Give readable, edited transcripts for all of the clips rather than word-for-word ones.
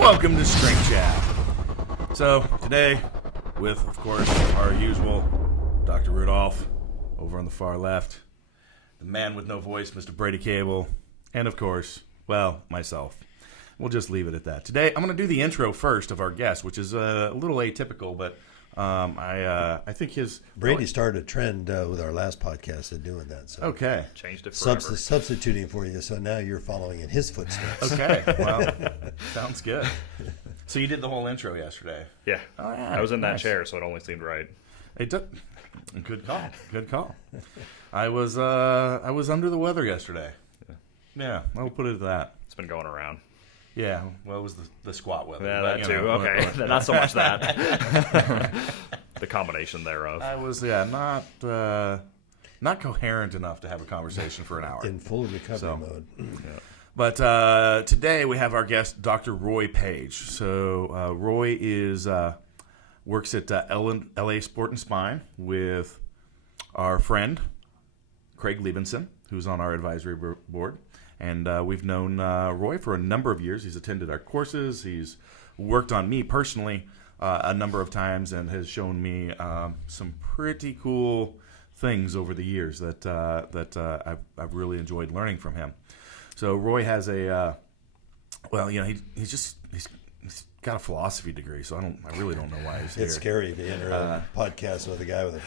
Welcome to Strength Chat. So, today, with, of course, our usual Dr. Rudolph over on the far left, the man with no voice, Mr. Brady Cable, and, of course, well, myself. We'll just leave it at that. Today, I'm going to do the intro first of our guest, which is a little atypical, but I think his... Brady started a trend with our last podcast of doing that. So okay. Changed it forever. Substituting for you, so now you're following in his footsteps. Okay, well, sounds good. So you did the whole intro yesterday. Yeah. Oh, yeah. I was in that Nice. chair, so it only seemed right. Good call. Good call. I was under the weather yesterday. Yeah, I'll put it at that. It's been going around. Yeah, well, it was the squat weather. Yeah, but, that too. Okay, not so much that. The combination thereof. I was, not coherent enough to have a conversation for an hour. In full recovery mode. Yeah. But today we have our guest, Dr. Roy Paige. So Roy works at LA Sport and Spine with our friend, Craig Liebenson, who's on our advisory board. And we've known Roy for a number of years. He's attended our courses. He's worked on me personally a number of times and has shown me some pretty cool things over the years that I've really enjoyed learning from him. So Roy has he's got a philosophy degree. So I really don't know why he's here. It's scary to enter a podcast with a guy with a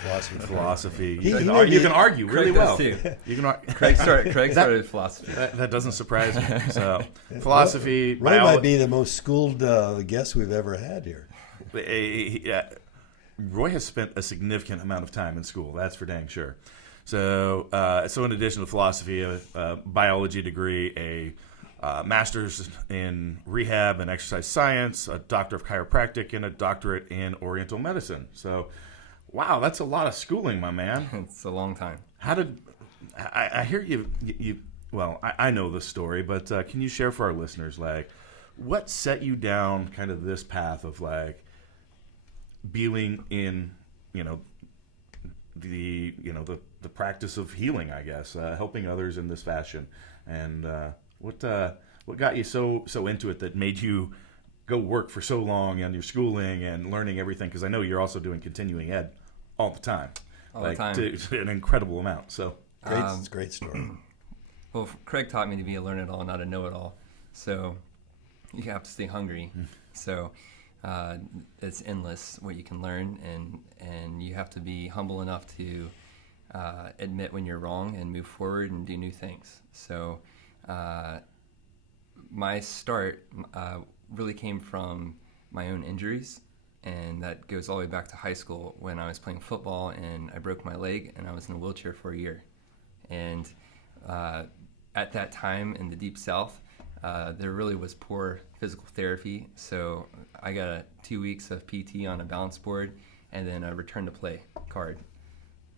philosophy. You can argue really well. Too. You can. Craig started philosophy. That doesn't surprise me. So philosophy. Roy might be the most schooled guest we've ever had here. Roy has spent a significant amount of time in school. That's for dang sure. So in addition to philosophy, a biology degree, a master's in rehab and exercise science, a doctor of chiropractic, and a doctorate in oriental medicine. So, wow, that's a lot of schooling, my man. It's a long time. How did I hear you? Well, I know the story, but can you share for our listeners, like, what set you down kind of this path of like being in, the practice of healing, I guess, helping others in this fashion, and what got you so into it that made you go work for so long on your schooling and learning everything? Because I know you're also doing continuing ed all the time, to an incredible amount. So great story. Well, Craig taught me to be a learn-it-all, not a know-it-all. So you have to stay hungry. So it's endless what you can learn, and you have to be humble enough to admit when you're wrong and move forward and do new things. So my start really came from my own injuries, and that goes all the way back to high school when I was playing football and I broke my leg and I was in a wheelchair for a year. And at that time in the Deep South, there really was poor physical therapy, so I got 2 weeks of PT on a balance board and then a return to play card,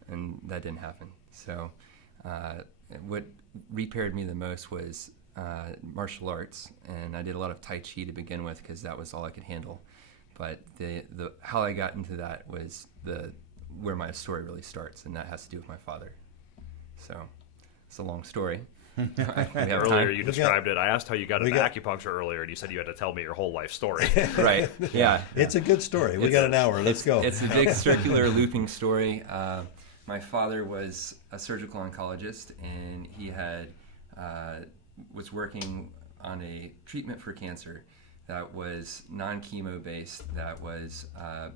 and that didn't happen. So what repaired me the most was martial arts, and I did a lot of Tai Chi to begin with because that was all I could handle. But the how I got into that was where my story really starts, and that has to do with my father. So it's a long story. Earlier you described it. I asked how you got into acupuncture earlier, and you said you had to tell me your whole life story. Right. Yeah. It's a good story. We got an hour. Let's go. It's a big circular looping story. My father was a surgical oncologist, and he was working on a treatment for cancer that was non-chemo based, that was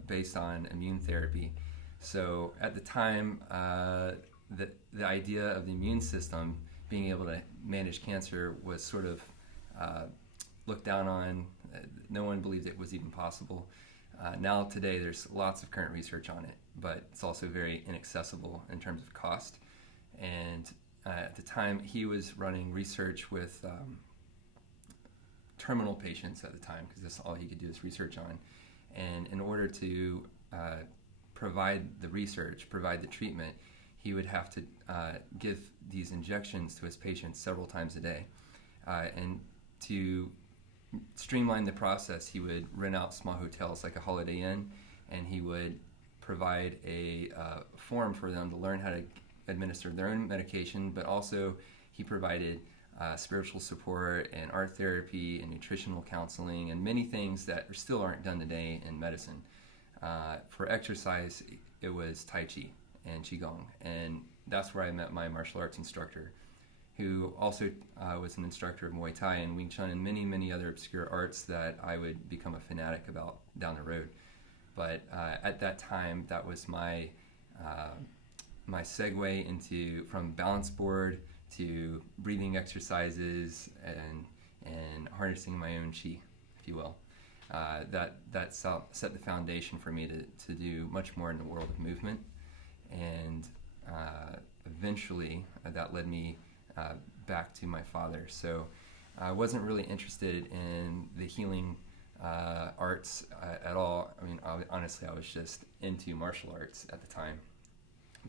based on immune therapy. So at the time, the idea of the immune system being able to manage cancer was sort of looked down on. No one believed it was even possible. Now today there's lots of current research on it, but it's also very inaccessible in terms of cost. And at the time he was running research with terminal patients at the time, because that's all he could do is research on. And in order to provide the research, provide the treatment, he would have to give these injections to his patients several times a day. And to streamline the process, he would rent out small hotels like a Holiday Inn, and he would provide a form for them to learn how to administer their own medication, but also he provided spiritual support and art therapy and nutritional counseling and many things that still aren't done today in medicine. For exercise, it was Tai Chi and Qigong, and that's where I met my martial arts instructor, who also was an instructor of Muay Thai and Wing Chun and many, many other obscure arts that I would become a fanatic about down the road. But at that time, that was my my segue into from balance board to breathing exercises and harnessing my own chi, if you will. That set the foundation for me to do much more in the world of movement, and eventually that led me back to my father. So I wasn't really interested in the healing arts at all. I mean, honestly, I was just into martial arts at the time.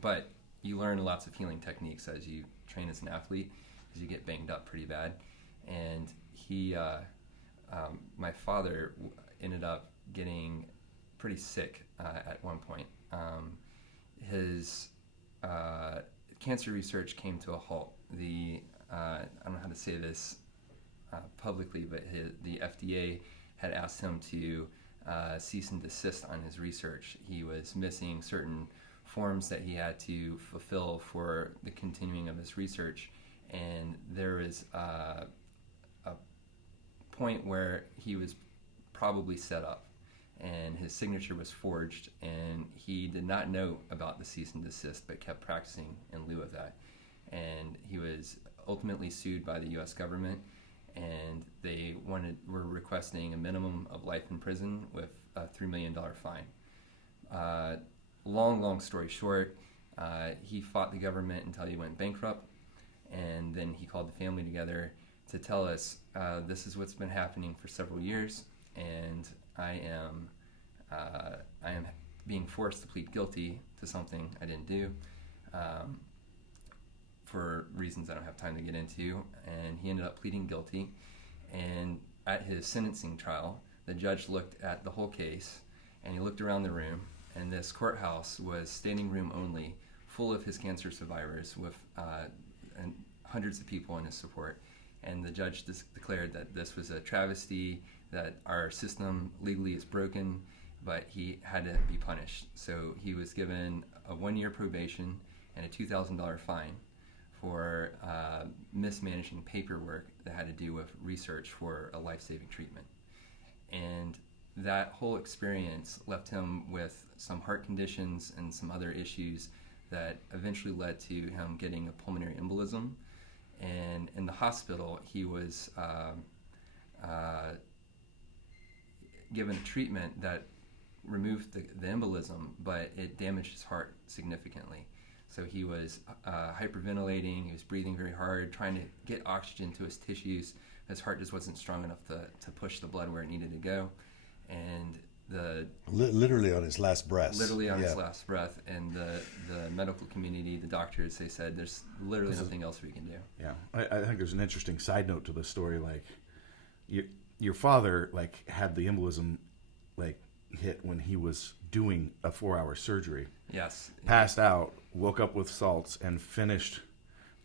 But you learn lots of healing techniques as you train as an athlete, because you get banged up pretty bad. And my father ended up getting pretty sick at one point. His cancer research came to a halt. I don't know how to say this publicly, but the FDA had asked him to cease and desist on his research. He was missing certain forms that he had to fulfill for the continuing of his research, and there was a point where he was probably set up and his signature was forged, and he did not know about the cease and desist but kept practicing in lieu of that. And he was ultimately sued by the U.S. government, and they were requesting a minimum of life in prison with a $3 million fine. Long story short, he fought the government until he went bankrupt, and then he called the family together to tell us, this is what's been happening for several years, and I am being forced to plead guilty to something I didn't do, for reasons I don't have time to get into. And he ended up pleading guilty, and at his sentencing trial, the judge looked at the whole case, and he looked around the room, and this courthouse was standing room only, full of his cancer survivors with and hundreds of people in his support. And the judge declared that this was a travesty, that our system legally is broken, but he had to be punished. So he was given a 1-year probation and a $2,000 fine for mismanaging paperwork that had to do with research for a life-saving treatment. And that whole experience left him with some heart conditions and some other issues that eventually led to him getting a pulmonary embolism. And in the hospital, he was given a treatment that removed the embolism, but it damaged his heart significantly. So he was hyperventilating, he was breathing very hard, trying to get oxygen to his tissues. His heart just wasn't strong enough to push the blood where it needed to go. And literally on his last breath. His last breath. And the medical community, the doctors, they said there's literally nothing else we can do. Yeah, I think there's an interesting side note to this story. Like, your father had the embolism hit when he was doing a 4-hour surgery. Yes. Passed out, woke up with salts, and finished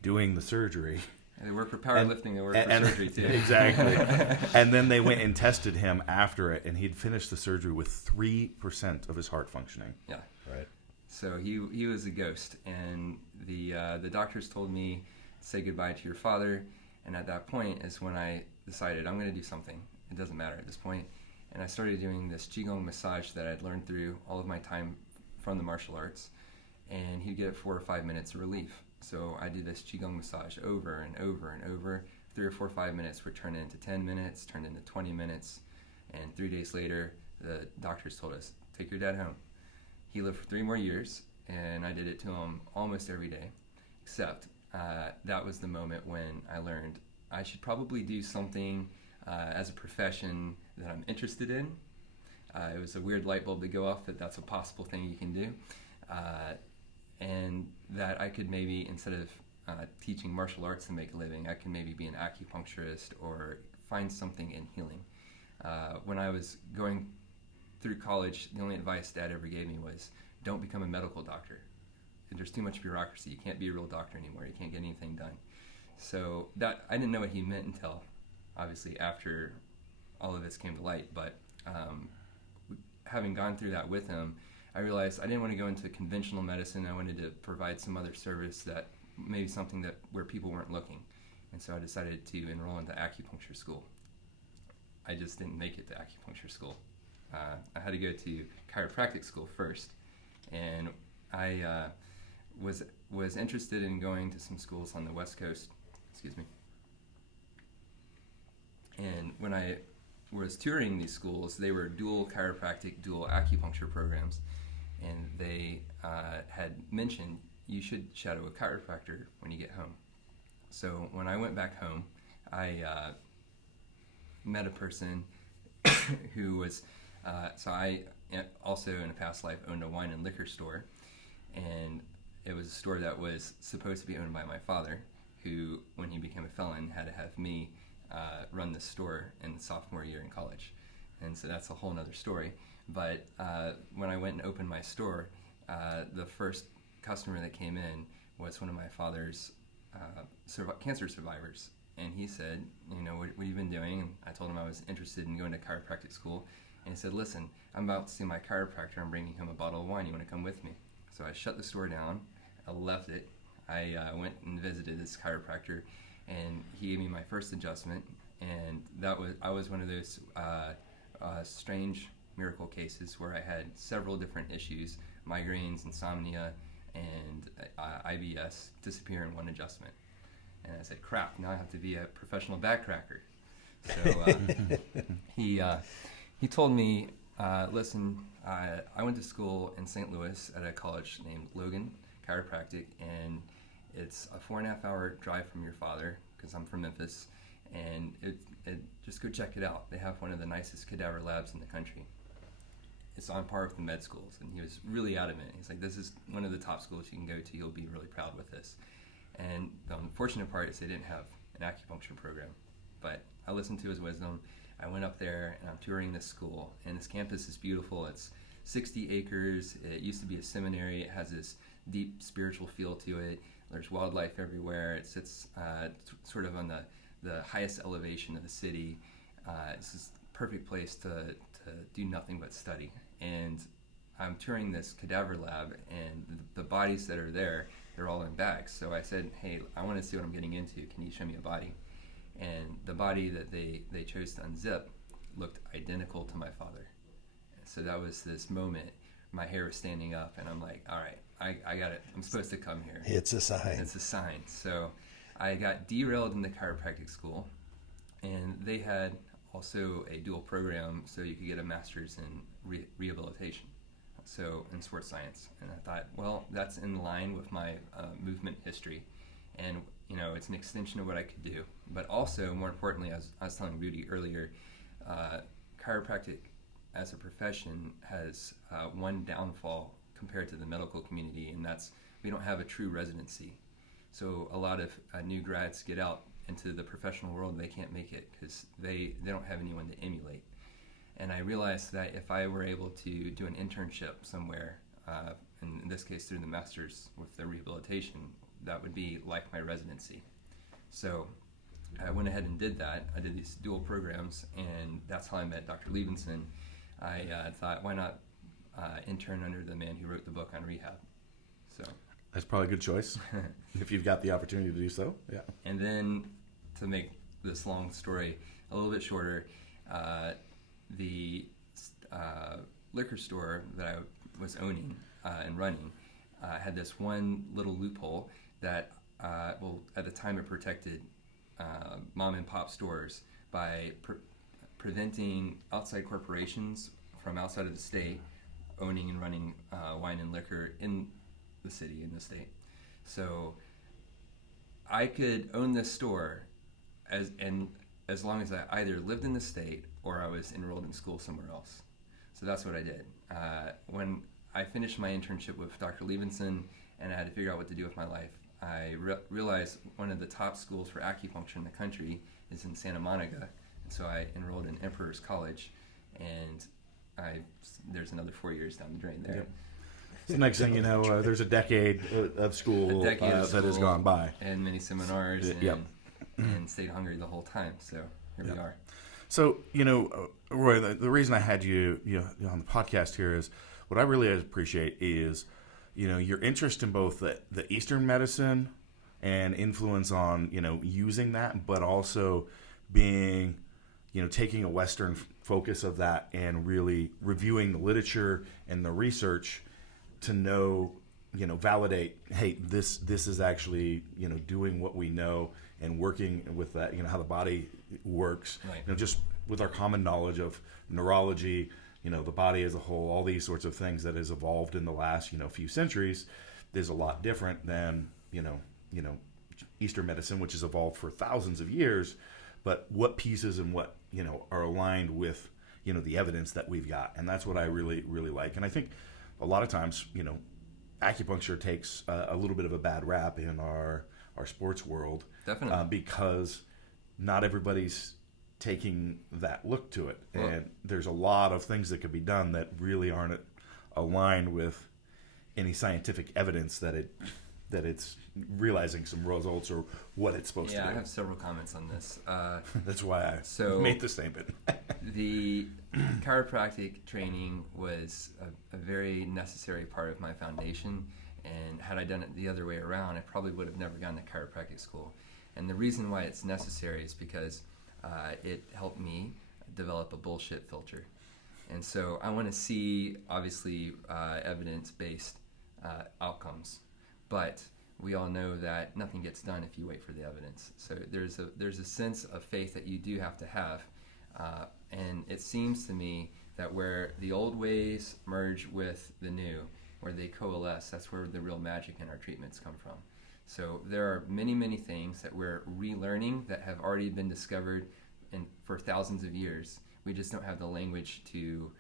doing the surgery. They work for powerlifting, they work for surgery too. Exactly. And then they went and tested him after it, and he'd finished the surgery with 3% of his heart functioning. Yeah. Right. So he was a ghost, and the doctors told me, say goodbye to your father. And at that point is when I decided I'm going to do something. It doesn't matter at this point. And I started doing this Qigong massage that I'd learned through all of my time from the martial arts. And he'd get 4 or 5 minutes of relief. So I did this Qigong massage over and over and over. 3 or 4 or 5 minutes would turn into 10 minutes, turned into 20 minutes. And 3 days later, the doctors told us, take your dad home. He lived for 3 more years, and I did it to him almost every day. Except that was the moment when I learned I should probably do something as a profession that I'm interested in. It was a weird light bulb to go off that that's a possible thing you can do. And that I could maybe, instead of teaching martial arts to make a living, I can maybe be an acupuncturist or find something in healing. When I was going through college, the only advice Dad ever gave me was, don't become a medical doctor. There's too much bureaucracy. You can't be a real doctor anymore. You can't get anything done. So that I didn't know what he meant until obviously after all of this came to light. But having gone through that with him, I realized I didn't want to go into conventional medicine. I wanted to provide some other service that maybe something that where people weren't looking. And so I decided to enroll into acupuncture school. I just didn't make it to acupuncture school. I had to go to chiropractic school first, and I was interested in going to some schools on the West Coast. Excuse me. And when I was touring these schools, they were dual chiropractic, dual acupuncture programs, and they had mentioned you should shadow a chiropractor when you get home. So when I went back home, I met a person who was, so I also in a past life owned a wine and liquor store, and it was a store that was supposed to be owned by my father, who, when he became a felon, had to have me run the store in the sophomore year in college. And so that's a whole nother story. But when I went and opened my store, the first customer that came in was one of my father's cancer survivors. And he said, what have you been doing? And I told him I was interested in going to chiropractic school. And he said, listen, I'm about to see my chiropractor. I'm bringing him a bottle of wine. You want to come with me? So I shut the store down. I left it. I went and visited this chiropractor, and he gave me my first adjustment. And I was one of those strange miracle cases where I had several different issues, migraines, insomnia, and IBS disappear in one adjustment. And I said, crap, now I have to be a professional backcracker. So he told me, listen, I went to school in St. Louis at a college named Logan Chiropractic, and it's a 4.5-hour drive from your father, because I'm from Memphis, and just go check it out. They have one of the nicest cadaver labs in the country. It's on par with the med schools, and he was really adamant. He's like, this is one of the top schools you can go to. You'll be really proud with this. And the unfortunate part is they didn't have an acupuncture program. But I listened to his wisdom. I went up there, and I'm touring this school. And this campus is beautiful. It's 60 acres. It used to be a seminary. It has this deep spiritual feel to it. There's wildlife everywhere. It sits sort of on the highest elevation of the city. It's this perfect place to do nothing but study. And I'm touring this cadaver lab, and the bodies that are there, they're all in bags. So I said, hey, I want to see what I'm getting into. Can you show me a body? And the body that they chose to unzip looked identical to my father. So that was this moment. My hair was standing up, and I'm like, all right, I got it. I'm supposed to come here. It's a sign. It's a sign. So I got derailed in the chiropractic school, and they had also a dual program so you could get a master's in rehabilitation, so in sports science. And I thought, well, that's in line with my movement history, and it's an extension of what I could do. But also, more importantly, as I was telling Rudy earlier, chiropractic as a profession has one downfall compared to the medical community, and that's we don't have a true residency. So a lot of new grads get out into the professional world and they can't make it because they don't have anyone to emulate. And I realized that if I were able to do an internship somewhere, and in this case through the master's with the rehabilitation, that would be like my residency. So I went ahead and did that. I did these dual programs, and that's how I met Dr. Liebenson. I thought, why not intern under the man who wrote the book on rehab? So that's probably a good choice if you've got the opportunity to do so. Yeah. And then, to make this long story a little bit shorter, the liquor store that I was owning and running had this one little loophole that, at the time it protected mom and pop stores by preventing outside corporations from outside of the state owning and running wine and liquor in the city, in the state. So I could own this store as long as I either lived in the state or I was enrolled in school somewhere else. So that's what I did. When I finished my internship with Dr. Liebenson and I had to figure out what to do with my life, I realized one of the top schools for acupuncture in the country is in Santa Monica. And so I enrolled in Emperor's College, and there's another 4 years down the drain there. So next thing you know, there's a decade of school that has gone by. And many seminars and stayed hungry the whole time. So here we are. So, Roy, the reason I had you on the podcast here is what I really appreciate is, your interest in both the Eastern medicine and influence on, using that, but also being, taking a Western focus of that and really reviewing the literature and the research to know, validate, hey, this is actually, doing what we know and working with that, how the body works, right. Just with our common knowledge of neurology, the body as a whole, all these sorts of things that has evolved in the last, few centuries, is a lot different than, Eastern medicine, which has evolved for thousands of years, but what pieces and what, are aligned with, the evidence that we've got. And that's what I really, really like. And I think a lot of times, acupuncture takes a little bit of a bad rap in our sports world. Definitely. Because not everybody's taking that look to it. And there's a lot of things that could be done that really aren't aligned with any scientific evidence that it's realizing some results or what it's supposed to do. Yeah, I have several comments on this. That's why I made the statement. The chiropractic training was a very necessary part of my foundation, and had I done it the other way around, I probably would have never gone to chiropractic school. And the reason why it's necessary is because it helped me develop a bullshit filter. And so I want to see, obviously, evidence-based outcomes. But we all know that nothing gets done if you wait for the evidence. So there's a sense of faith that you do have to have. And it seems to me that where the old ways merge with the new, where they coalesce, that's where the real magic in our treatments come from. So there are many, many things that we're relearning that have already been discovered for thousands of years. We just don't have the language to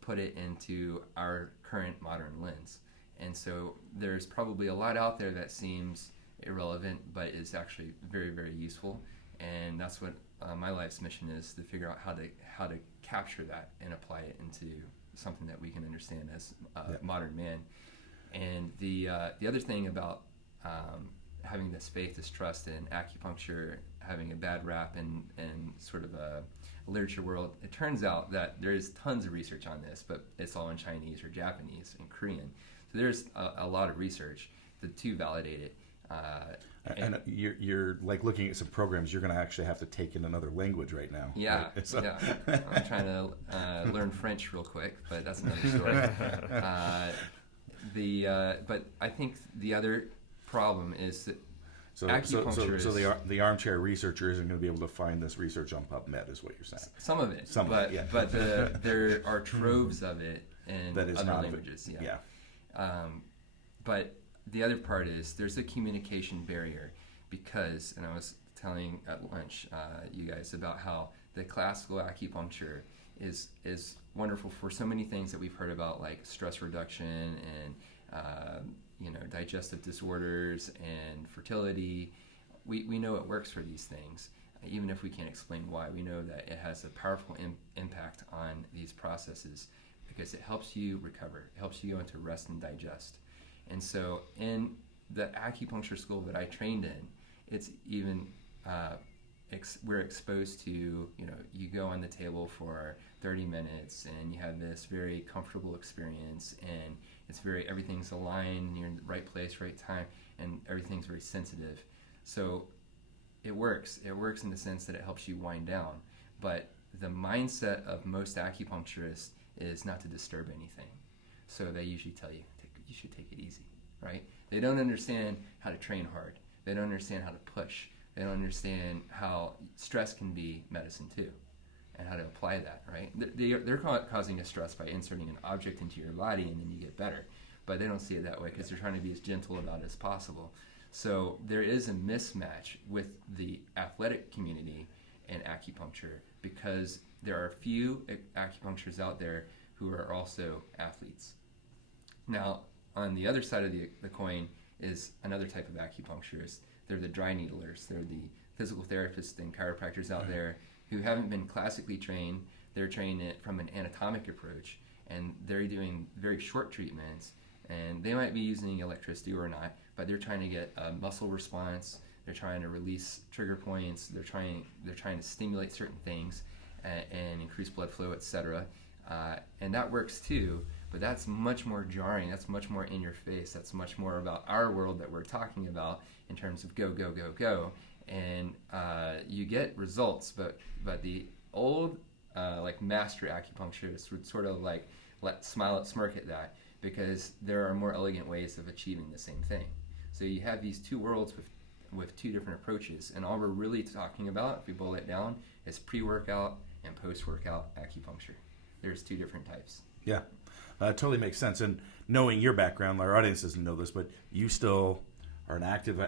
put it into our current modern lens. And so there's probably a lot out there that seems irrelevant, but is actually very, very useful. And that's what my life's mission is, to figure out how to capture that and apply it into something that we can understand as modern man. And the other thing about having this faith, this trust in acupuncture, having a bad rap in sort of a literature world, it turns out that there is tons of research on this, but it's all in Chinese or Japanese and Korean. So there's a lot of research to validate it. And you're like looking at some programs, you're going to actually have to take in anher language right now. Yeah, right? So. Yeah. I'm trying to learn French real quick, but that's another story. But I think the other problem is that acupuncture so the armchair researcher isn't going to be able to find this research on PubMed, is what you're saying. Some of it, but there are troves of it in other languages. Yeah. But the other part is there's a communication barrier because, and I was telling at lunch you guys about how the classical acupuncture is wonderful for so many things that we've heard about, like stress reduction and digestive disorders and fertility. We know it works for these things, even if we can't explain why. We know that it has a powerful impact on these processes because it helps you recover, it helps you go into rest and digest. And so in the acupuncture school that I trained in, it's even we're exposed to, you go on the table for 30 minutes and you have this very comfortable experience, and it's everything's aligned, you're in the right place, right time, and everything's very sensitive. So it works in the sense that it helps you wind down. But the mindset of most acupuncturists is not to disturb anything. So they usually tell you, you should take it easy, right? They don't understand how to train hard. They don't understand how to push. They don't understand how stress can be medicine too, and how to apply that, right? They're causing a stress by inserting an object into your body, and then you get better. But they don't see it that way because they're trying to be as gentle about it as possible. So there is a mismatch with the athletic community and acupuncture because there are a few acupuncturists out there who are also athletes. Now, on the other side of the coin is another type of acupuncturist. They're the dry needlers. They're the physical therapists and chiropractors out there who haven't been classically trained. They're trained from an anatomic approach, and they're doing very short treatments And they might be using electricity or not, but they're trying to get a muscle response. They're trying to release trigger points. They're trying to stimulate certain things and increase blood flow, etc. And that works too, but that's much more jarring. That's much more in your face. That's much more about our world that we're talking about in terms of go, go, go, go. And you get results, but the old like master acupuncturists would sort of like smirk at that, because there are more elegant ways of achieving the same thing. So you have these two worlds with two different approaches, and all we're really talking about, if we boil it down, is pre-workout and post-workout acupuncture. There's two different types. Yeah, totally makes sense. And knowing your background, our audience doesn't know this, but you still are an active,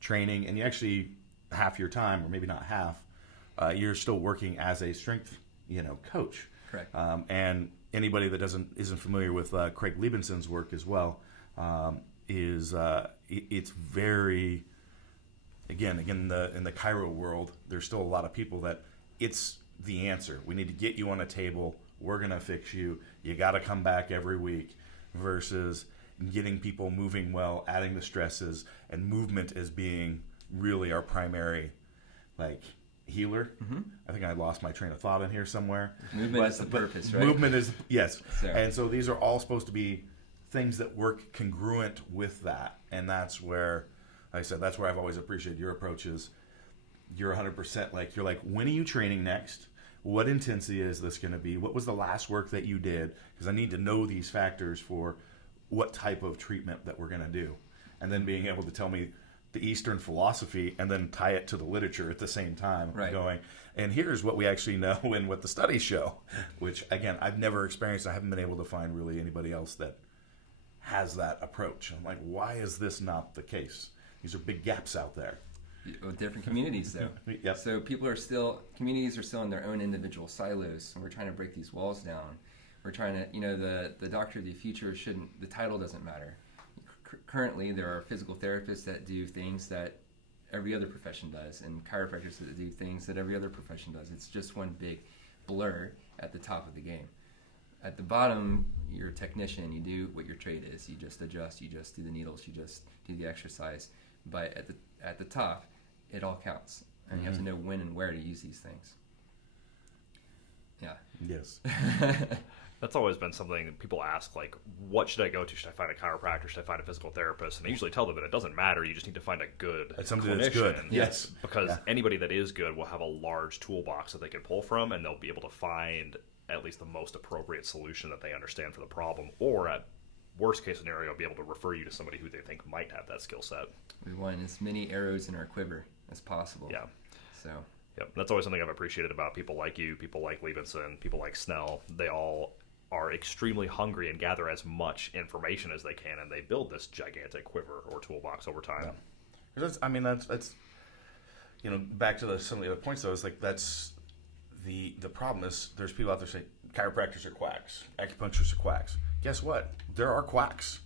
training, and you actually half your time, or maybe not half, you're still working as a strength, coach. Correct. And anybody that isn't familiar with Craig Liebenson's work as well, it's very, again in the chiro world, there's still a lot of people that it's the answer. We need to get you on a table. We're going to fix you. You got to come back every week, versus getting people moving well, adding the stresses, and movement as being really our primary, healer. Mm-hmm. I think I lost my train of thought in here somewhere. Movement is the purpose, right? Movement is, yes. So. And so these are all supposed to be things that work congruent with that. And that's where, like I said, that's where I've always appreciated your approach is you're 100% you're like, when are you training next? What intensity is this going to be? What was the last work that you did? Because I need to know these factors for what type of treatment that we're going to do. And then being able to tell me the Eastern philosophy and then tie it to the literature at the same time. Right. Going, and here's what we actually know and what the studies show, which, again, I've never experienced. I haven't been able to find really anybody else that has that approach. I'm like, why is this not the case? These are big gaps out there. Different communities, though. Yep. So communities are still in their own individual silos, and we're trying to break these walls down. We're trying to, the doctor of the future the title doesn't matter. Currently, there are physical therapists that do things that every other profession does, and chiropractors that do things that every other profession does. It's just one big blur at the top of the game. At the bottom, you're a technician. You do what your trade is. You just adjust. You just do the needles. You just do the exercise. But at the top, it all counts, and you have to know when and where to use these things. Yeah. Yes. That's always been something that people ask, what should I go to? Should I find a chiropractor? Should I find a physical therapist? And I usually tell them that it doesn't matter. You just need to find a good something clinician. That's good. Yes. Because anybody that is good will have a large toolbox that they can pull from, and they'll be able to find at least the most appropriate solution that they understand for the problem, or at worst case scenario, be able to refer you to somebody who they think might have that skill set. We want as many arrows in our quiver as possible. Yeah. So. Yep. That's always something I've appreciated about people like you, people like Liebenson, people like Snell. They all are extremely hungry and gather as much information as they can, and they build this gigantic quiver or toolbox over time. Yeah. That's back to some of the other points, though, is that's the problem is there's people out there saying chiropractors are quacks, acupuncturists are quacks. Guess what? There are quacks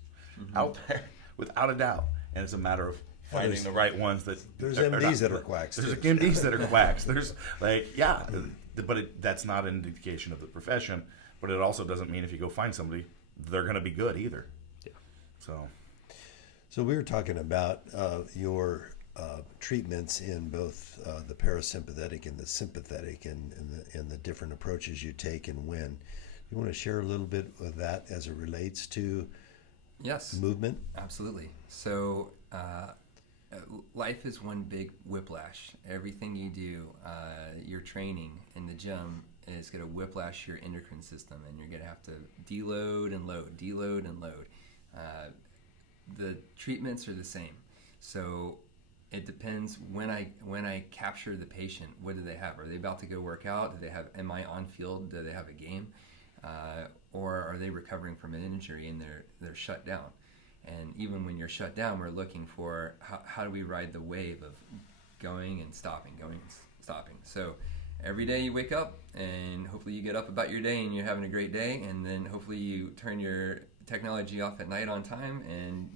out there, without a doubt, and it's a matter of finding the right ones that there's MDs that are quacks. There's MDs that are quacks. There's but that's not an indication of the profession. But it also doesn't mean if you go find somebody, they're going to be good either. Yeah. So we were talking about your treatments in both the parasympathetic and the sympathetic, and the different approaches you take and when. You want to share a little bit of that as it relates to movement? Absolutely. So life is one big whiplash. Everything you do, your training in the gym is going to whiplash your endocrine system, and you're going to have to deload and load, deload and load. The treatments are the same. So it depends when I capture the patient. What do they have? Are they about to go work out? Am I on field? Do they have a game? Or are they recovering from an injury and they're shut down? And even when you're shut down, we're looking for how do we ride the wave of going and stopping. So every day you wake up, and hopefully you get up about your day and you're having a great day, and then hopefully you turn your technology off at night on time, and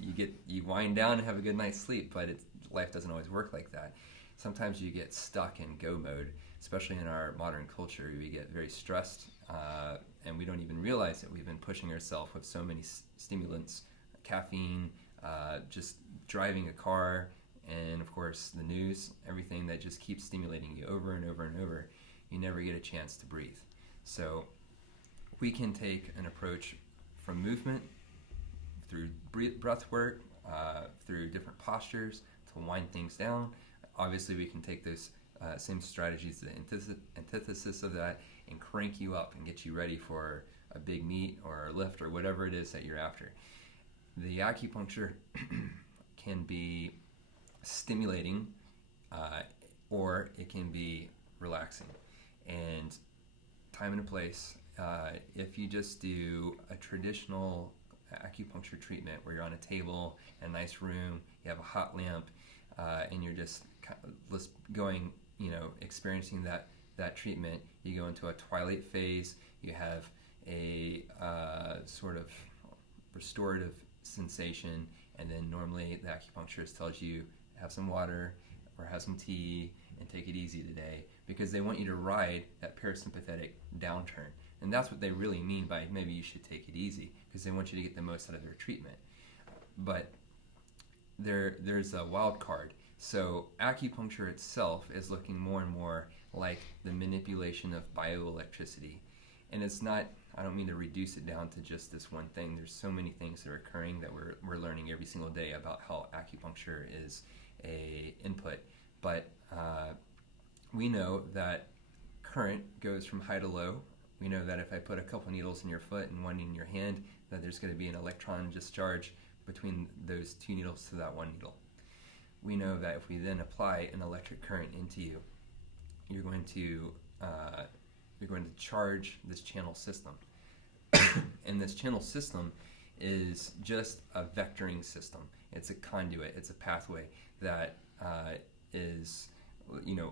you wind down and have a good night's sleep. But life doesn't always work like that. Sometimes you get stuck in go mode, especially in our modern culture. We get very stressed, and and we don't even realize that we've been pushing ourselves with so many stimulants, caffeine, just driving a car, and of course the news, everything that just keeps stimulating you over and over and over. You never get a chance to breathe. So we can take an approach from movement, through breath work, through different postures to wind things down. Obviously we can take those same strategies, the antithesis of that, and crank you up and get you ready for a big meet or a lift or whatever it is that you're after. The acupuncture can be stimulating, or it can be relaxing. And time and a place, if you just do a traditional acupuncture treatment where you're on a table in a nice room, you have a hot lamp, and you're just going, experiencing that treatment, you go into a twilight phase, you have a sort of restorative sensation, and then normally the acupuncturist tells you have some water or have some tea and take it easy today, because they want you to ride that parasympathetic downturn. And that's what they really mean by maybe you should take it easy, because they want you to get the most out of their treatment. But there's a wild card. So acupuncture itself is looking more and more like the manipulation of bioelectricity. And it's not, I don't mean to reduce it down to just this one thing. There's so many things that are occurring that we're learning every single day about how acupuncture is a input. But we know that current goes from high to low. We know that if I put a couple needles in your foot and one in your hand, that there's going to be an electron discharge between those two needles to that one needle. We know that if we then apply an electric current into you, you're going to charge this channel system. And this channel system is just a vectoring system. It's a conduit. It's a pathway that is,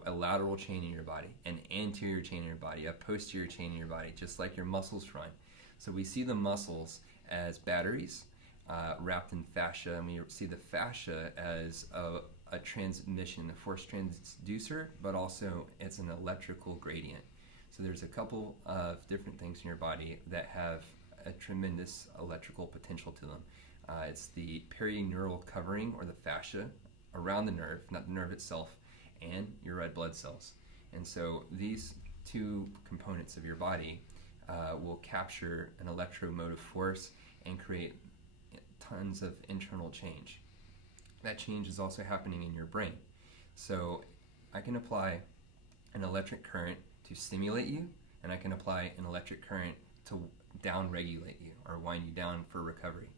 a lateral chain in your body, an anterior chain in your body, a posterior chain in your body, just like your muscles run. So we see the muscles as batteries wrapped in fascia, and we see the fascia as a transmission, a force transducer, but also it's an electrical gradient. So there's a couple of different things in your body that have a tremendous electrical potential to them. It's the perineural covering, or the fascia, around the nerve, not the nerve itself, and your red blood cells. And so these two components of your body will capture an electromotive force and create tons of internal change. That change is also happening in your brain. So I can apply an electric current to stimulate you, and I can apply an electric current to down-regulate you or wind you down for recovery.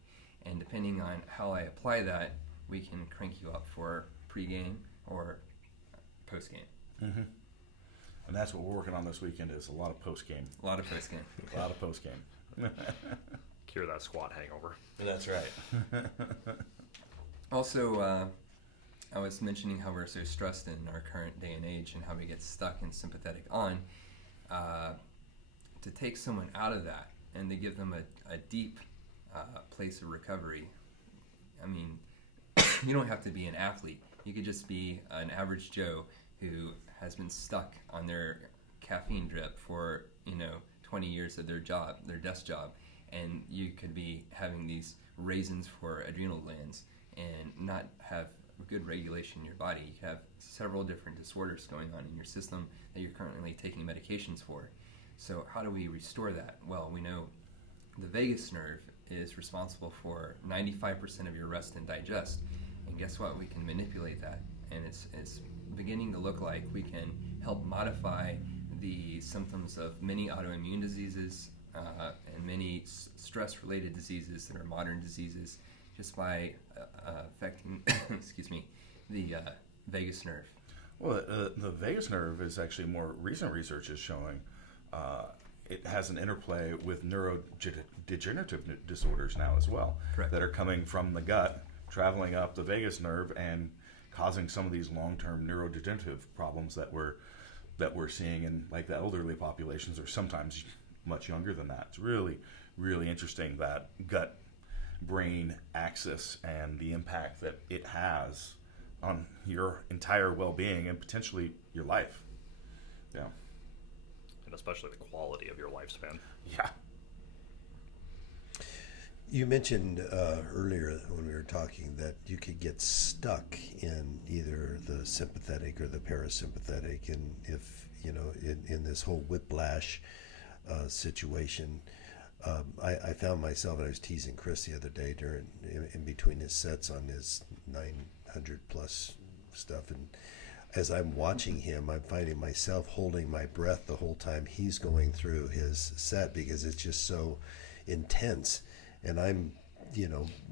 And depending on how I apply that, we can crank you up for pre-game or post-game. Mm-hmm. And that's what we're working on this weekend, is a lot of post-game. A lot of post-game. A lot of post-game. Cure that squat hangover. That's right. Also, I was mentioning how we're so stressed in our current day and age and how we get stuck in sympathetic on. To take someone out of that and to give them a deep place of recovery, I mean, you don't have to be an athlete. You could just be an average Joe who has been stuck on their caffeine drip for 20 years of their desk job, and you could be having these raisins for adrenal glands and not have good regulation in your body. You have several different disorders going on in your system that you're currently taking medications for. So how do we restore that? Well, we know the vagus nerve is responsible for 95% of your rest and digest. And guess what? We can manipulate that. And it's beginning to look like we can help modify the symptoms of many autoimmune diseases and many stress-related diseases that are modern diseases just by affecting, the vagus nerve. Well, the vagus nerve is actually, more recent research is showing it has an interplay with neurodegenerative disorders now as well. Correct. That are coming from the gut, traveling up the vagus nerve and causing some of these long-term neurodegenerative problems that we're seeing in like the elderly populations, or sometimes much younger than that. It's really, really interesting, that gut-brain axis and the impact that it has on your entire well-being and potentially your life. Yeah. And especially the quality of your lifespan. Yeah. You mentioned earlier when we were talking that you could get stuck in either the sympathetic or the parasympathetic, and if in this whole whiplash situation. I found myself, and I was teasing Chris the other day in between his sets on his 900 plus stuff, and as I'm watching him, I'm finding myself holding my breath the whole time he's going through his set because it's just so intense. And I'm,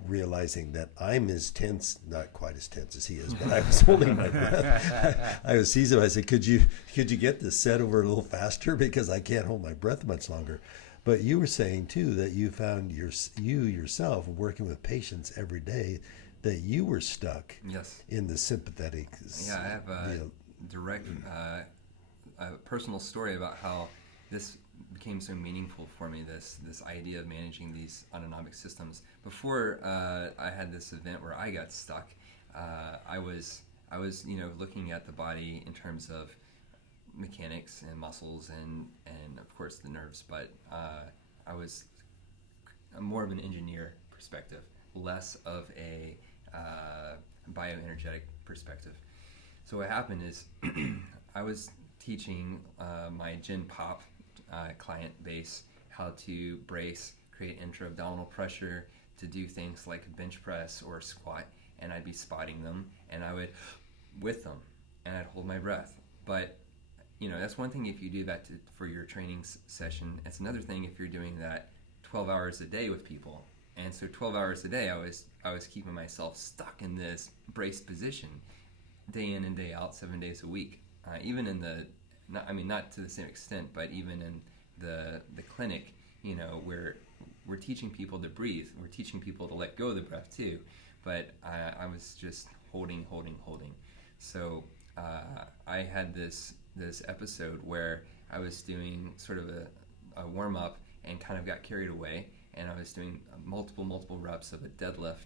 realizing that I'm as tense, not quite as tense as he is, but I was holding my breath. I was teasing him. I said, could you get this set over a little faster because I can't hold my breath much longer. But you were saying too that you found you yourself working with patients every day that you were stuck Yes. in the sympathetic. Yeah, I have a direct a personal story about how this became so meaningful for me, this idea of managing these autonomic systems. Before I had this event where I got stuck, I was looking at the body in terms of mechanics and muscles and of course the nerves, but I was more of an engineer perspective, less of a bioenergetic perspective. So what happened is I was teaching my Gen Pop client base how to brace, create intra-abdominal pressure, to do things like bench press or squat, and I'd be spotting them, and I would with them, and I'd hold my breath. But that's one thing if you do that for your training session. It's another thing if you're doing that 12 hours a day with people. And so 12 hours a day, I was keeping myself stuck in this braced position, day in and day out, 7 days a week. Even in not to the same extent, but even in the clinic, where we're teaching people to breathe, we're teaching people to let go of the breath too. But I was just holding. So I had this episode where I was doing sort of a warm up and kind of got carried away, and I was doing multiple reps of a deadlift,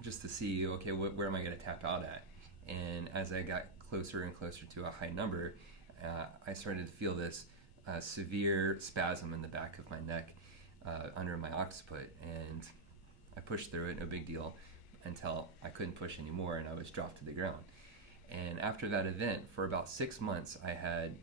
just to see, okay, where am I going to tap out at? And as I got closer and closer to a high number, I started to feel this severe spasm in the back of my neck, under my occiput, and I pushed through it, no big deal, until I couldn't push anymore and I was dropped to the ground. And after that event, for about 6 months, I had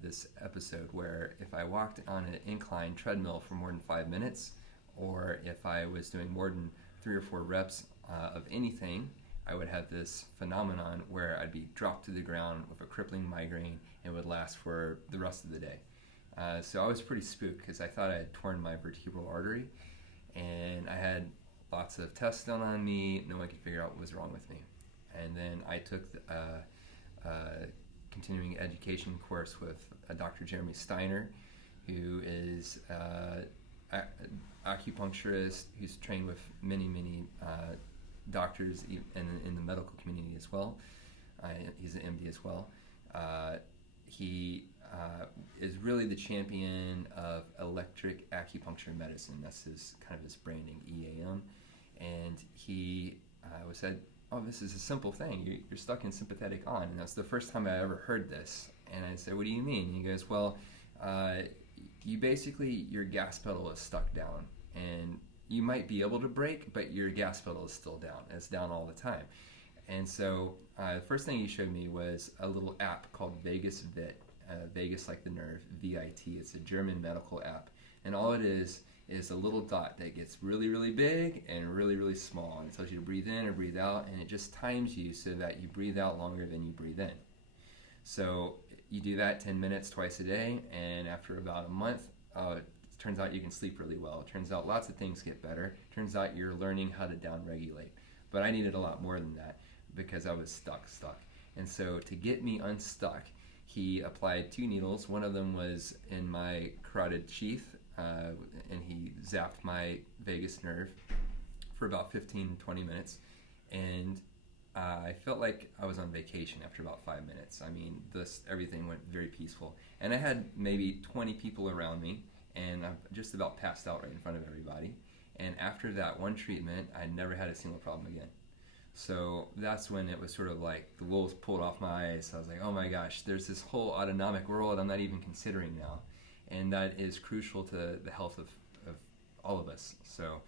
this episode where if I walked on an incline treadmill for more than 5 minutes, or if I was doing more than 3 or 4 reps of anything, I would have this phenomenon where I'd be dropped to the ground with a crippling migraine and would last for the rest of the day. So I was pretty spooked because I thought I had torn my vertebral artery, and I had lots of tests done on me. No one could figure out what was wrong with me. And then I took a continuing education course with Dr. Jeremy Steiner, who is an acupuncturist who's trained with many doctors in the medical community as well. He's an MD as well. He is really the champion of electric acupuncture medicine. That's his branding, EAM. And he said, "Oh, this is a simple thing. You're stuck in sympathetic on." And that's the first time I ever heard this. And I said, "What do you mean?" And he goes, "Well, your gas pedal is stuck down, and you might be able to brake, but your gas pedal is still down. It's down all the time." And so the first thing he showed me was a little app called Vagus Vit, Vagus like the nerve, VIT. It's a German medical app. And all it is a little dot that gets really, really big and really, really small. And it tells you to breathe in or breathe out, and it just times you so that you breathe out longer than you breathe in. So you do that 10 minutes twice a day, and after about a month, it turns out you can sleep really well. It turns out lots of things get better. It turns out you're learning how to downregulate. But I needed a lot more than that because I was stuck. And so to get me unstuck, he applied 2 needles. One of them was in my carotid sheath, and he zapped my vagus nerve for about 15-20 minutes. And I felt like I was on vacation after about 5 minutes. I mean, everything went very peaceful. And I had maybe 20 people around me, and I just about passed out right in front of everybody. And after that one treatment, I never had a single problem again. So that's when it was sort of like the wool was pulled off my eyes. I was like, oh my gosh, there's this whole autonomic world I'm not even considering now. And that is crucial to the health of all of us. So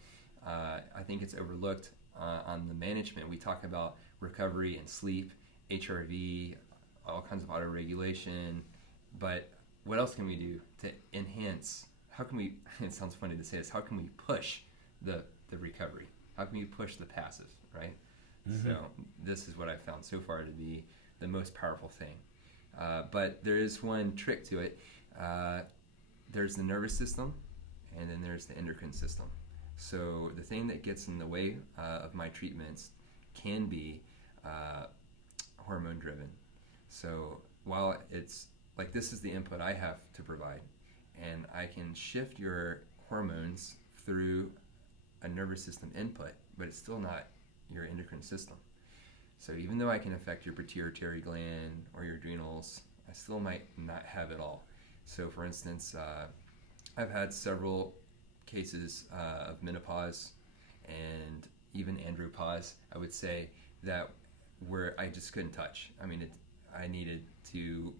I think it's overlooked on the management. We talk about recovery and sleep, HRV, all kinds of auto-regulation, but what else can we do to enhance? How can we, it sounds funny to say this, how can we push the recovery? How can we push the passive, right? So this is what I've found so far to be the most powerful thing. But there is one trick to it. There's the nervous system, and then there's the endocrine system. So the thing that gets in the way of my treatments can be hormone driven. So while it's like, this is the input I have to provide, and I can shift your hormones through a nervous system input, but it's still not your endocrine system. So even though I can affect your pituitary gland or your adrenals, I still might not have it all. So for instance, I've had several cases of menopause and even andropause, I would say, that where I just couldn't touch. I mean, I needed to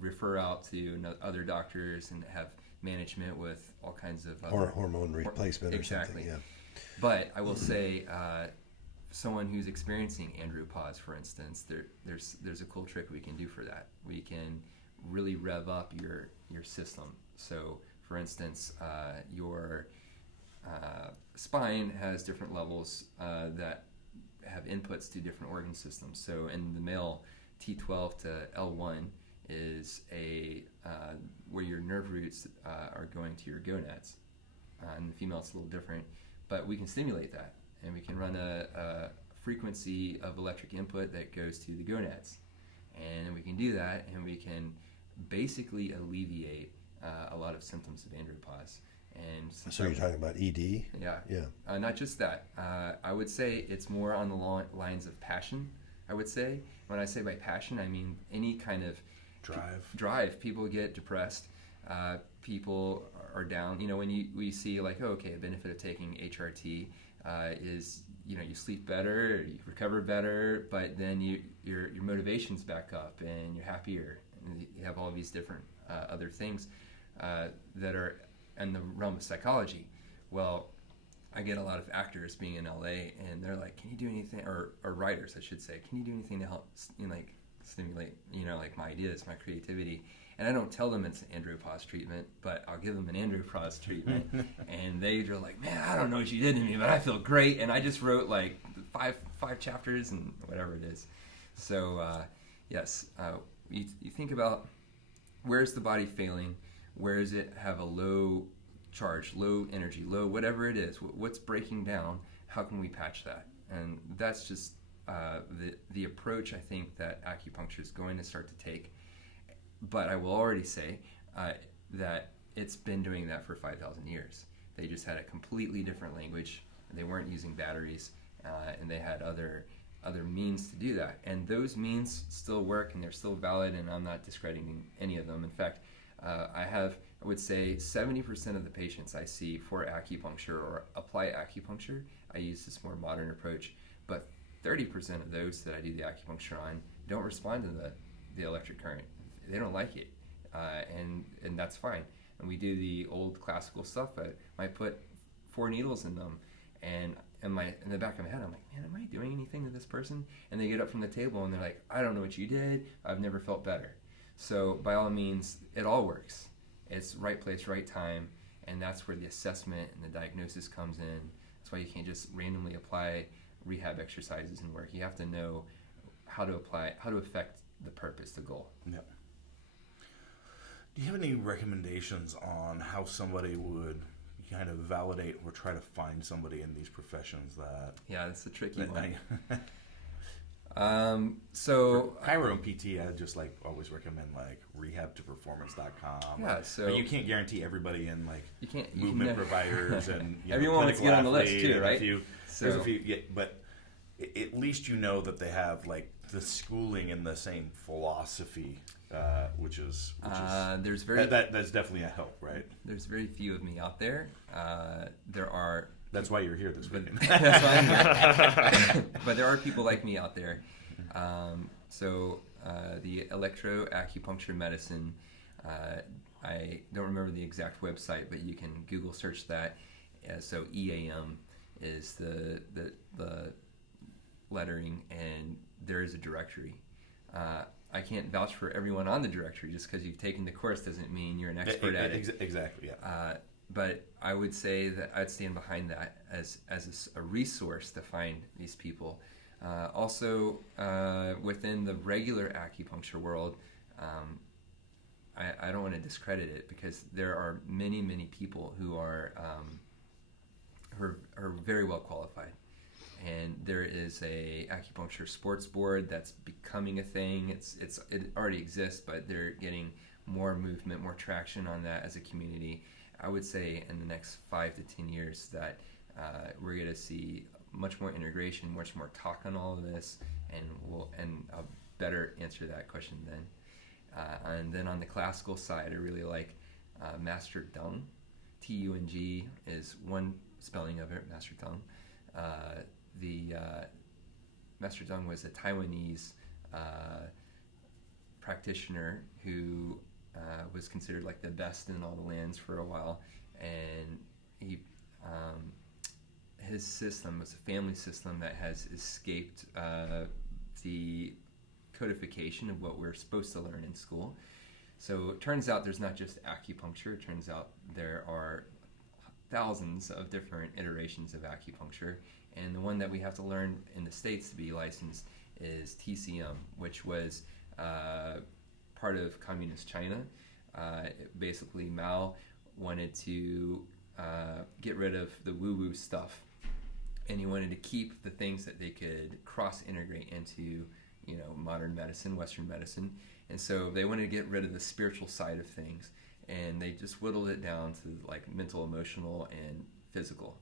refer out to other doctors and have management with all kinds of or hormone replacement or something. Yeah. But I will say, someone who's experiencing andropause, for instance, there's a cool trick we can do for that. We can really rev up your system. So, for instance, your spine has different levels that have inputs to different organ systems. So, in the male, T12 to L1 is where your nerve roots are going to your gonads. In the female, it's a little different, but we can stimulate that, and we can run a frequency of electric input that goes to the gonads, and we can do that, and we can basically alleviate a lot of symptoms of andropause. And so you're talking about ED? Yeah. Not just that. I would say it's more on the lines of passion. I would say, when I say by passion, I mean any kind of drive. People get depressed. People are down. You know, when we see like, oh, okay, a benefit of taking HRT is, you know, you sleep better, you recover better, but then your motivation's back up and you're happier. And you have all these different other things that are in the realm of psychology. Well, I get a lot of actors being in LA, and they're like, can you do anything, or writers, I should say, can you do anything to help, you know, like stimulate, you know, like my ideas, my creativity? And I don't tell them it's an andropause treatment, but I'll give them an andropause treatment, and they're like, man, I don't know what you did to me, but I feel great, and I just wrote like five chapters and whatever it is. So yes, you think about, where's the body failing, where does it have a low charge, low energy, low whatever it is, what's breaking down, how can we patch that? And that's just the approach I think that acupuncture is going to start to take. But I will already say that it's been doing that for 5,000 years. They just had a completely different language. They weren't using batteries, and they had other means to do that. And those means still work, and they're still valid, and I'm not discrediting any of them. In fact, I would say 70% of the patients I see for acupuncture or apply acupuncture, I use this more modern approach, but 30% of those that I do the acupuncture on don't respond to the electric current. They don't like it, and that's fine. And we do the old classical stuff. I might put 4 needles in them, and in the back of my head, I'm like, man, am I doing anything to this person? And they get up from the table, and they're like, I don't know what you did. I've never felt better. So by all means, it all works. It's right place, right time, and that's where the assessment and the diagnosis comes in. That's why you can't just randomly apply rehab exercises and work. You have to know how to affect the purpose, the goal. Yep. Do you have any recommendations on how somebody would kind of validate or try to find somebody in these professions that... Yeah, that's a tricky one. So Chiro and PT, I just like always recommend like rehabtoperformance.com. Yeah, so you can't guarantee everybody in like you movement providers and everyone wants to get on the list too, right? There's a few, yeah, but at least you know that they have like the schooling and the same philosophy, which is that's definitely a help, right? There's very few of me out there. There are. That's why you're here this weekend. That's why I'm here. But there are people like me out there. So the electroacupuncture medicine, I don't remember the exact website, but you can Google search that. So EAM is the lettering, and there is a directory. I can't vouch for everyone on the directory. Just because you've taken the course doesn't mean you're an expert at it. Exactly, yeah. But I would say that I'd stand behind that as a resource to find these people. Also, within the regular acupuncture world, I don't want to discredit it, because there are many, many people who are very well qualified. And there is a acupuncture sports board that's becoming a thing. It already exists, but they're getting more movement, more traction on that as a community. I would say in the next 5 to 10 years that we're going to see much more integration, much more talk on all of this, and I'll better answer that question then. And then on the classical side, I really like Master Dung. Tung is one spelling of it, Master Dung. The Master Dung was a Taiwanese practitioner who was considered like the best in all the lands for a while, and his system was a family system that has escaped the codification of what we're supposed to learn in school. So it turns out there's not just acupuncture. It turns out there are thousands of different iterations of acupuncture, and the one that we have to learn in the States to be licensed is TCM, which was part of communist China. Basically, Mao wanted to get rid of the woo-woo stuff, and he wanted to keep the things that they could cross-integrate into, modern medicine, Western medicine. And so they wanted to get rid of the spiritual side of things, and they just whittled it down to like mental, emotional, and physical.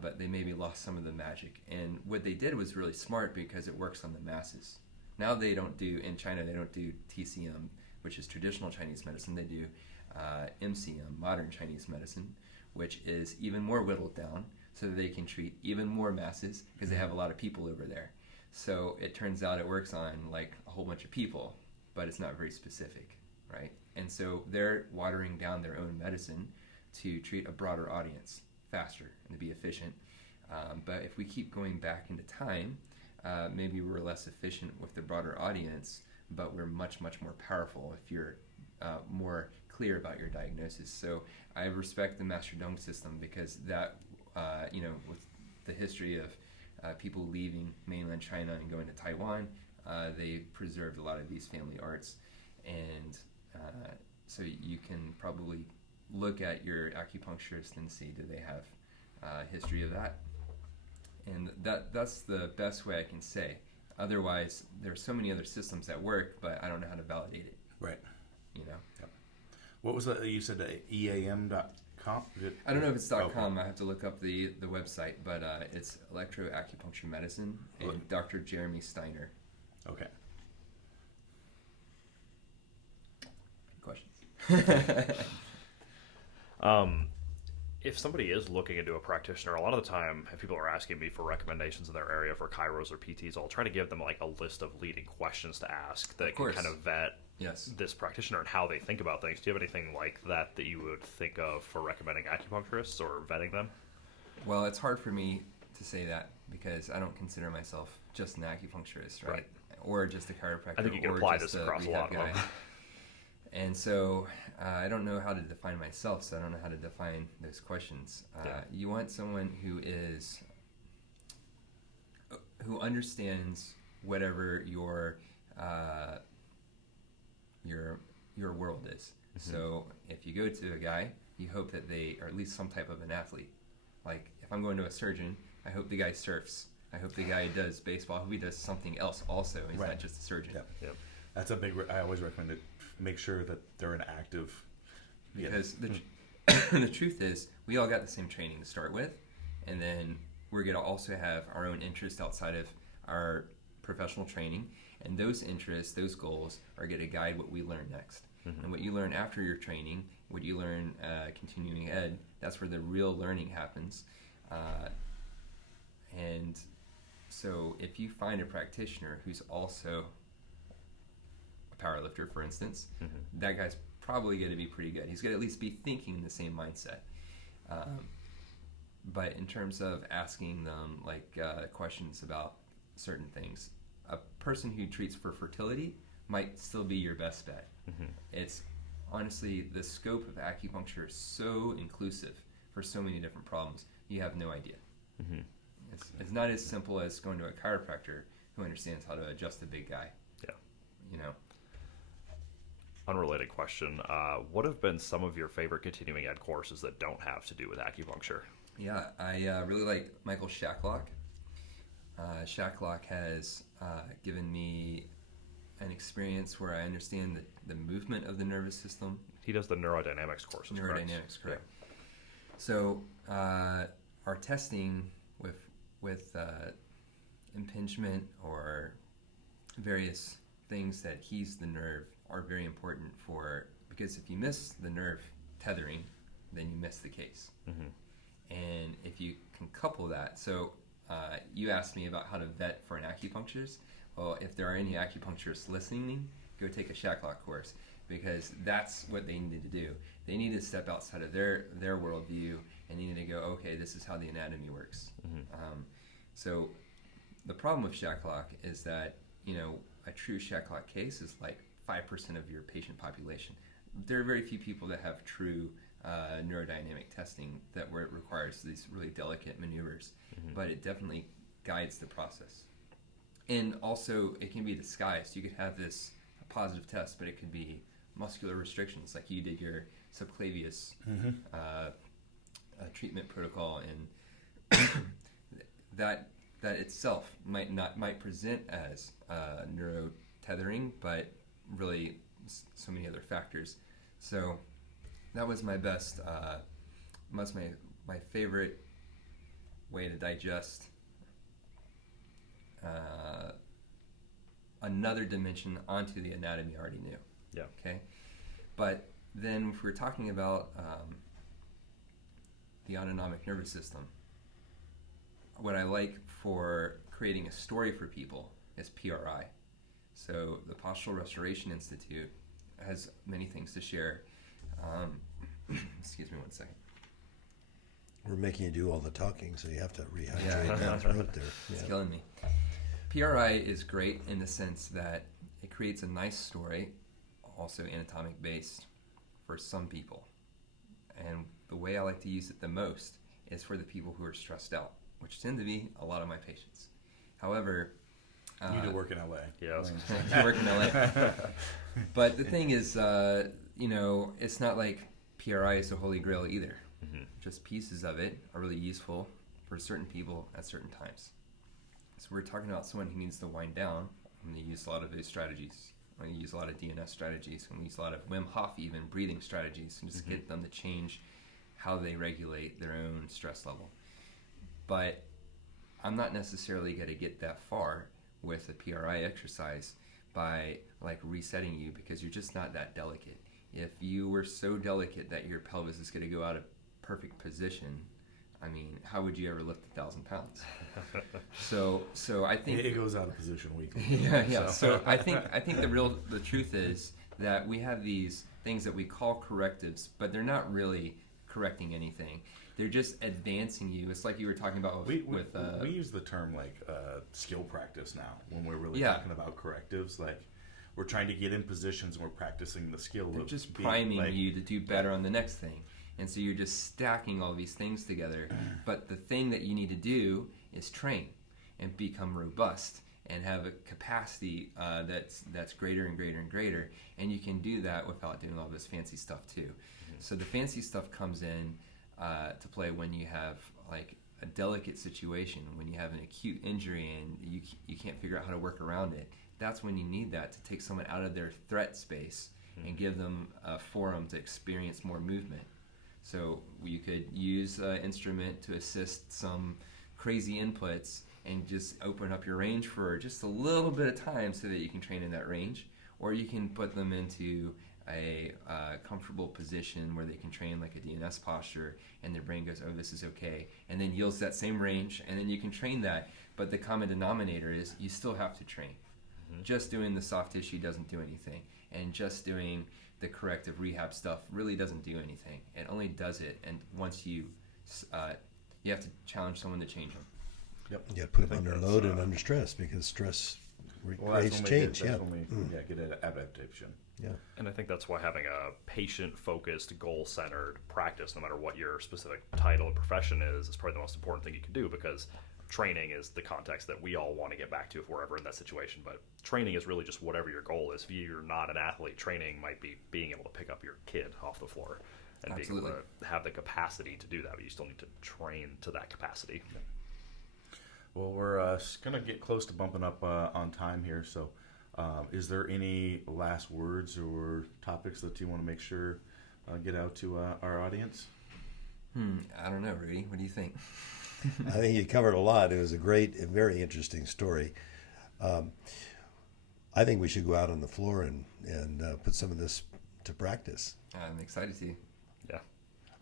But they maybe lost some of the magic. And what they did was really smart, because it works on the masses. Now in China, they don't do TCM, which is traditional Chinese medicine. They do MCM, modern Chinese medicine, which is even more whittled down so that they can treat even more masses, because they have a lot of people over there. So it turns out it works on like a whole bunch of people, but it's not very specific, right? And so they're watering down their own medicine to treat a broader audience faster and to be efficient. But if we keep going back into time, maybe we're less efficient with the broader audience, but we're much, much more powerful if you're more clear about your diagnosis. So I respect the Master Dung system, because that, with the history of people leaving mainland China and going to Taiwan, they preserved a lot of these family arts. And so you can probably look at your acupuncturist and see, do they have a history of that? And that's the best way I can say. Otherwise, there's so many other systems that work, but I don't know how to validate it. Right. Yep. What was that? You said EAM.com? I don't know if it's .com. I have to look up the website, but it's Electroacupuncture Medicine and Dr. Jeremy Steiner. Okay. Questions? If somebody is looking into a practitioner, a lot of the time, if people are asking me for recommendations in their area for chiros or PTs, I'll try to give them like a list of leading questions to ask that can kind of vet this practitioner and how they think about things. Do you have anything like that you would think of for recommending acupuncturists or vetting them? Well, it's hard for me to say that, because I don't consider myself just an acupuncturist, right? Or just a chiropractor. I think you can apply this across a lot of them. And so I don't know how to define myself, so I don't know how to define those questions. You want someone who understands whatever your world is. Mm-hmm. So if you go to a guy, you hope that they are at least some type of an athlete. Like if I'm going to a surgeon, I hope the guy surfs. I hope the guy does baseball. I hope he does something else also. He's not just a surgeon. Yep. That's a big. I always recommend it. Make sure that they're an active. Because the truth is, we all got the same training to start with, and then we're going to also have our own interests outside of our professional training, and those interests, those goals, are going to guide what we learn next. Mm-hmm. And what you learn after your training, what you learn continuing ed, that's where the real learning happens. And so if you find a practitioner who's also a powerlifter, for instance, that guy's probably going to be pretty good. He's going to at least be thinking in the same mindset. But in terms of asking them like questions about certain things, a person who treats for fertility might still be your best bet. It's honestly, the scope of acupuncture is so inclusive for so many different problems. You have no idea. It's not as simple as going to a chiropractor who understands how to adjust a big guy. Yeah. You know. Unrelated question. What have been some of your favorite continuing ed courses that don't have to do with acupuncture? Yeah, I really like Michael Shacklock. Shacklock has given me an experience where I understand the movement of the nervous system. He does the neurodynamics courses, Neurodynamics, correct. So our testing with impingement or various things that keys the nerve are very important because if you miss the nerve tethering, then you miss the case. And if you can couple that, so you asked me about how to vet for an acupuncturist. Well, if there are any acupuncturists listening, go take a Shacklock course, because that's what they need to do. They need to step outside of their worldview and need to go, okay, this is how the anatomy works. So the problem with Shacklock is that, a true Shacklock case is like 5% of your patient population. There are very few people that have true neurodynamic testing where it requires these really delicate maneuvers, but it definitely guides the process. And also, it can be disguised. You could have this positive test, but it could be muscular restrictions, like you did your subclavius treatment protocol, and that itself might present as neuro tethering, but really so many other factors. So that was my best, my favorite way to digest another dimension onto the anatomy I already knew. Yeah. Okay. But then if we're talking about the autonomic nervous system, what I like for creating a story for people is PRI. So the Postural Restoration Institute has many things to share. Excuse me one second. We're making you do all the talking, so you have to rehydrate that throat there. It's killing me. PRI is great in the sense that it creates a nice story, also anatomic based, for some people. And the way I like to use it the most is for the people who are stressed out, which tend to be a lot of my patients. However, you do work in LA. Yes. I work in LA. But the thing is, it's not like PRI is the holy grail either. Just pieces of it are really useful for certain people at certain times. So we're talking about someone who needs to wind down. I'm going to use a lot of those strategies. I'm going to use a lot of DNS strategies. I'm going to use a lot of Wim Hof even breathing strategies and just get them to change how they regulate their own stress level. But I'm not necessarily going to get that far with a PRI exercise by like resetting you, because you're just not that delicate. If you were so delicate that your pelvis is going to go out of perfect position, I mean, how would you ever lift 1,000 pounds? So I think it goes out of position weekly. Yeah. So I think the truth is that we have these things that we call correctives, but they're not really correcting anything. They're just advancing you. It's like you were talking about we use the term like skill practice now when we're really talking about correctives. Like we're trying to get in positions and we're practicing the skill they're of just priming you to do better on the next thing. And so you're just stacking all these things together. But the thing that you need to do is train and become robust and have a capacity that's greater and greater and greater. And you can do that without doing all this fancy stuff too. So the fancy stuff comes in to play when you have like a delicate situation, when you have an acute injury and you can't figure out how to work around it. That's when you need that to take someone out of their threat space and give them a forum to experience more movement. So you could use an instrument to assist some crazy inputs and just open up your range for just a little bit of time so that you can train in that range. Or you can put them into a comfortable position where they can train like a DNS posture and their brain goes, oh, this is okay, and then yields that same range, and then you can train that. But the common denominator is you still have to train. Just doing the soft tissue doesn't do anything, and just doing the corrective rehab stuff really doesn't do anything. It only does it, and once you you have to challenge someone to change them. Yep. You got to put them think under that's, load and under stress, because stress Well, creates change. That's when we get adaptation. Yeah. And I think that's why having a patient-focused, goal-centered practice, no matter what your specific title or profession is probably the most important thing you can do, because training is the context that we all want to get back to if we're ever in that situation. But training is really just whatever your goal is. If you're not an athlete, training might be being able to pick up your kid off the floor and being able to have the capacity to do that, but you still need to train to that capacity. Well, we're going to get close to bumping up on time here, so is there any last words or topics that you want to make sure get out to our audience? I don't know, Rudy. What do you think? I think you covered a lot. It was a great and very interesting story. I think we should go out on the floor and put some of this to practice. I'm excited to. Yeah.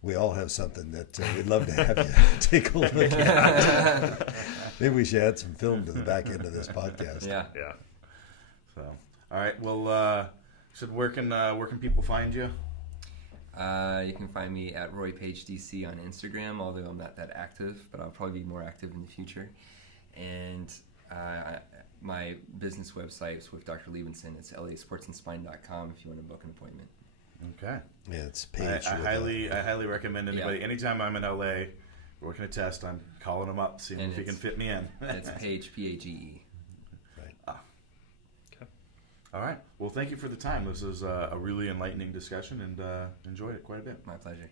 We all have something that we'd love to have you take a look at. Maybe we should add some film to the back end of this podcast. Yeah. Yeah. So, all right. Well, where can people find you? You can find me at Roy Paige DC on Instagram, although I'm not that active, but I'll probably be more active in the future. And my business website is with Dr. Liebenson. It's lasportsandspine.com if you want to book an appointment. Okay. Yeah, it's Paige. I highly recommend anybody. Yeah. Anytime I'm in LA, working a test, I'm calling him up, seeing And if he can fit me in. It's Paige, Page. Right. All right. Well, thank you for the time. This was a really enlightening discussion, and enjoyed it quite a bit. My pleasure.